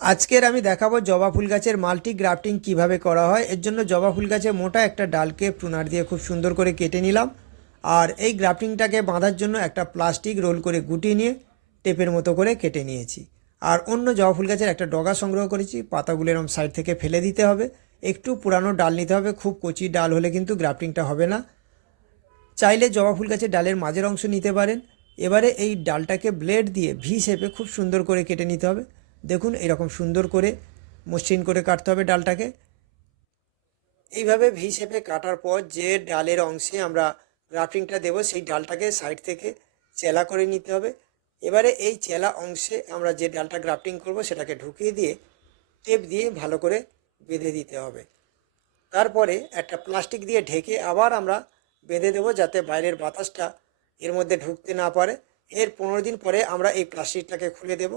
আজকের আমি দেখাবো জবা ফুল গাছের মাল্টি গ্রাফটিং কিভাবে করা হয়। এর জন্য জবা ফুল গাছের মোটা একটা ডালকে প্রুনার দিয়ে খুব সুন্দর করে কেটে নিলাম। আর এই গ্রাফটিংটাকে বাঁধার জন্য একটা প্লাস্টিক রোল করে গুটিয়ে নিয়ে টেপের মতো করে কেটে নিয়েছি। আর অন্য জবা ফুল গাছের একটা ডগা সংগ্রহ করেছি, পাতাগুলো এরকম সাইড থেকে ফেলে দিতে হবে। একটু পুরানো ডাল নিতে হবে, খুব কচি ডাল হলে কিন্তু গ্রাফটিংটা হবে না। চাইলে জবা ফুল গাছের ডালের মাঝের অংশ নিতে পারেন। এবারে এই ডালটাকে ব্লেড দিয়ে ভি শেপে খুব সুন্দর করে কেটে নিতে হবে। দেখুন এরকম সুন্দর করে মসৃণ করে কাটতে হবে ডালটাকে। এইভাবে ভি শেপে কাটার পর যে ডালের অংশে আমরা গ্রাফটিংটা দেবো সেই ডালটাকে সাইড থেকে চেলা করে নিতে হবে। এবারে এই চেলা অংশে আমরা যে ডালটা গ্রাফটিং করব সেটাকে ঢুকিয়ে দিয়ে টেপ দিয়ে ভালো করে বেঁধে দিতে হবে। তারপরে একটা প্লাস্টিক দিয়ে ঢেকে আবার আমরা বেঁধে দেবো, যাতে বাইরের বাতাসটা এর মধ্যে ঢুকতে না পারে। এর 15 দিন পরে আমরা এই প্লাস্টিকটাকে খুলে দেব।